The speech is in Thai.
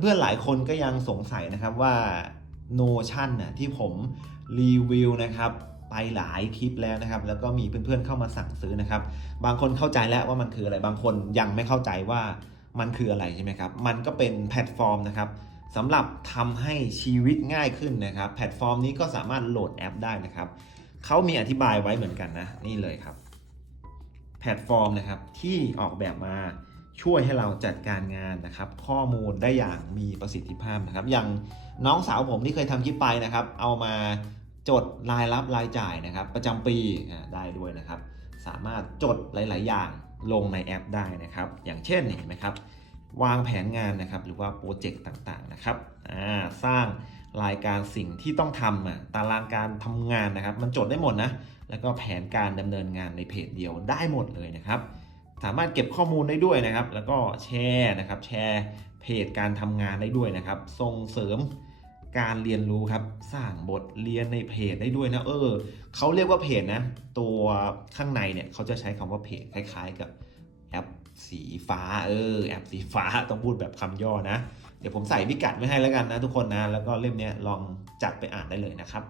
เพื่อนๆหลายคนก็ยังสงสัยนะครับว่า Notion น่ะที่ผมรีวิวนะครับไปหลายคลิปแล้วนะครับ แล้วก็มีเพื่อนๆเข้ามาสั่งซื้อนะครับ บางคนเข้าใจแล้วว่ามันคืออะไร บางคนยังไม่เข้าใจว่ามันคืออะไรใช่ไหมครับ มันก็เป็นแพลตฟอร์มนะครับสำหรับทำให้ชีวิตง่ายขึ้นนะครับ แพลตฟอร์มนี้ก็สามารถโหลดแอปได้นะครับเขามีอธิบายไว้เหมือนกันนะ นี่เลยครับ แพลตฟอร์มนะครับที่ออกแบบมา ช่วยให้เราจัดการงานนะครับ ข้อมูลได้อย่างมีประสิทธิภาพนะครับ อย่างน้องสาวผมที่เคยทำคลิปไปนะครับ เอามาจดรายรับรายจ่ายนะครับ ประจำปีได้ด้วยนะครับ สามารถจดหลาย ๆ อย่างลงในแอปได้นะครับ อย่างเช่นเห็นไหมครับ วางแผนงานนะครับ หรือว่าโปรเจกต์ต่าง ๆ นะครับสร้างรายการสิ่งที่ต้องทำตารางการทำงานนะครับ มันจดได้หมดนะ แล้วก็แผนการดำเนินงานในเพจเดียวได้หมดเลยนะครับ สามารถเก็บข้อมูลได้ด้วยนะครับ แล้วก็แชร์นะครับแชร์เพจการทำงานได้ด้วยนะครับ ส่งเสริมการเรียนรู้ครับ สร้างบทเรียนในเพจได้ด้วยนะเออเขาเรียกว่าเพจนะ ตัวข้างในเนี่ยเขาจะใช้คำว่าเพจคล้ายๆ กับแอปสีฟ้าเออแอปสีฟ้าต้องพูดแบบคำย่อนะ เดี๋ยวผมใส่พิกัดไว้ให้แล้วกันนะทุกคนนะ แล้วก็เล่มนี้ลองจัดไปอ่านได้เลยนะครับ